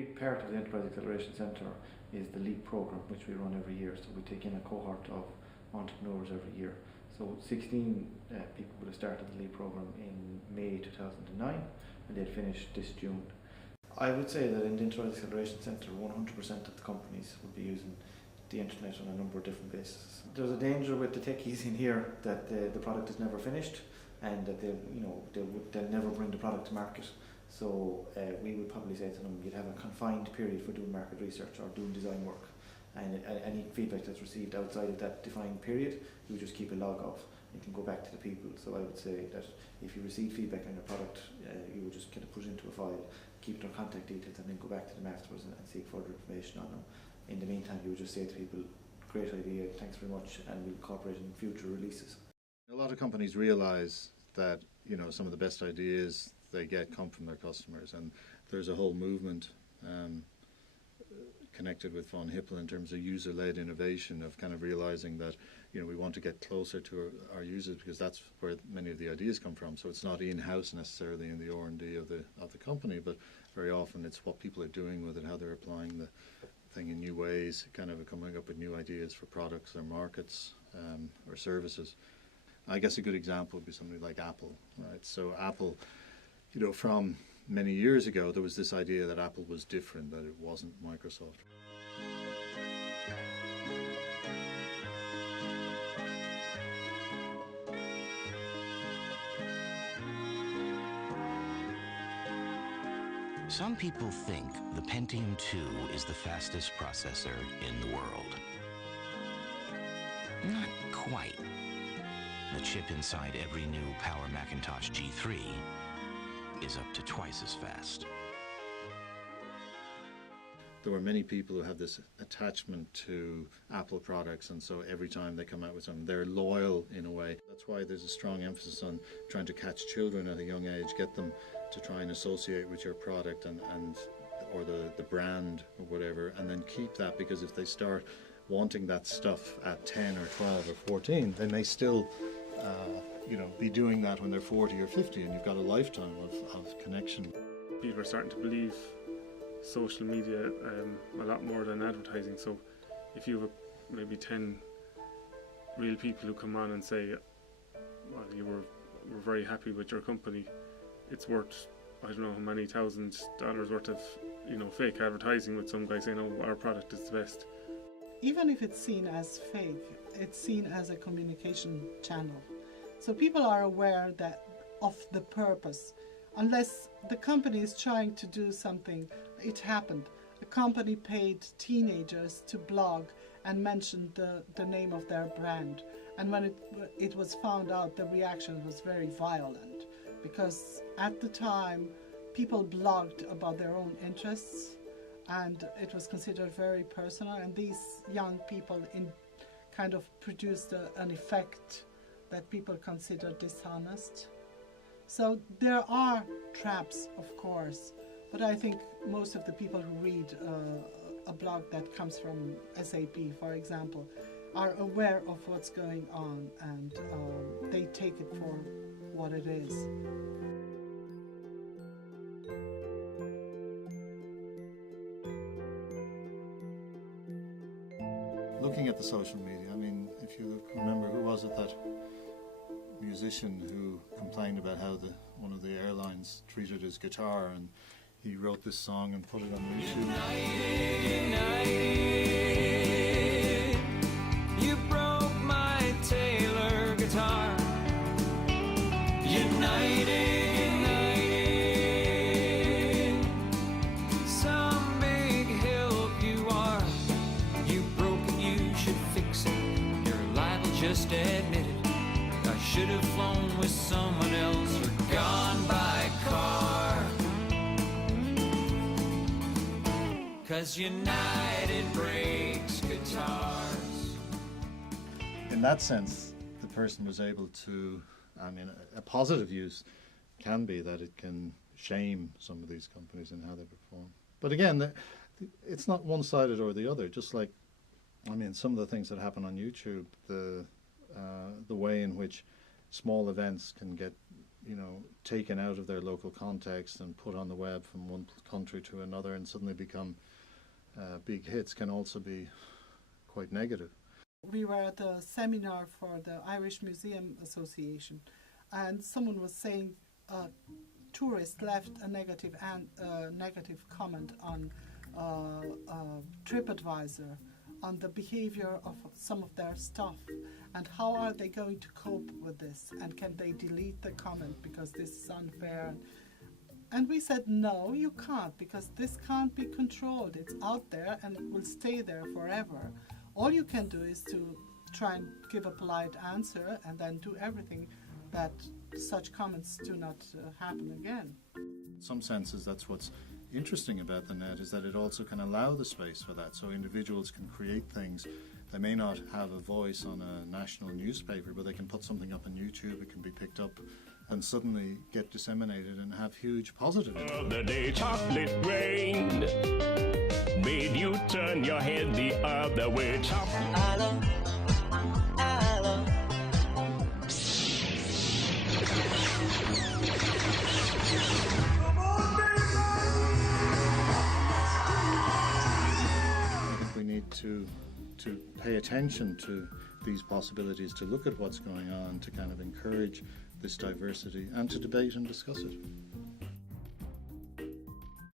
Big part of the Enterprise Acceleration Centre is the LEAP programme, which we run every year. So we take in a cohort of entrepreneurs every year. So 16 people would have started the LEAP programme in May 2009, and they'd finish this June. I would say that in the Enterprise Acceleration Centre, 100% of the companies would be using the internet on a number of different bases. There's a danger with the techies in here that the product is never finished, and that they'll never bring the product to market. So we would probably say to them, you'd have a confined period for doing market research or doing design work, and any feedback that's received outside of that defined period, you would just keep a log of. You can go back to the people. So I would say that if you receive feedback on your product, you would just kind of put it into a file, keep their contact details, and then go back to them afterwards and seek further information on them. In the meantime, you would just say to people, great idea, thanks very much, and we'll incorporate it in future releases. A lot of companies realise that some of the best ideas they get come from their customers, and there's a whole movement connected with Von Hippel in terms of user-led innovation, of kind of realising that we want to get closer to our users, because that's where many of the ideas come from. So it's not in-house necessarily in the R&D of the company, but very often it's what people are doing with it, how they're applying the thing in new ways, kind of coming up with new ideas for products or markets or services. I guess a good example would be somebody like Apple, right? So Apple, from many years ago, there was this idea that Apple was different, that it wasn't Microsoft. Some people think the Pentium 2 is the fastest processor in the world. Not quite. The chip inside every new Power Macintosh G3 is up to twice as fast. There were many people who have this attachment to Apple products, and so every time they come out with something, they're loyal in a way. That's why there's a strong emphasis on trying to catch children at a young age, get them to try and associate with your product or the brand or whatever, and then keep that, because if they start wanting that stuff at 10 or 12 or 14, they may still be doing that when they're 40 or 50, and you've got a lifetime of connection. People are starting to believe social media a lot more than advertising. So if you have maybe 10 real people who come on and say, well, we're very happy with your company, it's worth, I don't know how many $1,000s worth of fake advertising, with some guy saying, oh, our product is the best. Even if it's seen as fake, it's seen as a communication channel. So people are aware of the purpose. Unless the company is trying to do something, it happened. A company paid teenagers to blog and mention the name of their brand. And when it was found out, the reaction was very violent, because at the time people blogged about their own interests, and it was considered very personal, and these young people kind of produced an effect that people consider dishonest. So there are traps, of course, but I think most of the people who read a blog that comes from SAP, for example, are aware of what's going on, and they take it for what it is. Looking at the social media, I mean, if you remember, who was it, that musician who complained about how one of the airlines treated his guitar, and he wrote this song and put it on YouTube. United, you broke my Taylor guitar. United, some big help you are. You broke it, you should fix it. You're liable, just admit it. I should have flown with someone else or gone by car. 'Cause United breaks guitars. In that sense, the person was able to, a positive use can be that it can shame some of these companies in how they perform. But again, it's not one-sided or the other. Just like, some of the things that happen on YouTube, the way in which small events can get taken out of their local context and put on the web from one country to another and suddenly become big hits can also be quite negative. We were at a seminar for the Irish Museum Association, and someone was saying a tourist left a negative comment on TripAdvisor on the behavior of some of their stuff, and how are they going to cope with this, and can they delete the comment because this is unfair. And we said, no, you can't, because this can't be controlled. It's out there and it will stay there forever. All you can do is to try and give a polite answer and then do everything that such comments do not happen again. In some senses, that's what's interesting about the net, is that it also can allow the space for that. So individuals can create things. They may not have a voice on a national newspaper, but they can put something up on YouTube, it can be picked up and suddenly get disseminated and have huge positive impact. The day chocolate rained made you turn your head the other way. Hello, hello. I think we need to pay attention to these possibilities, to look at what's going on, to kind of encourage this diversity and to debate and discuss it.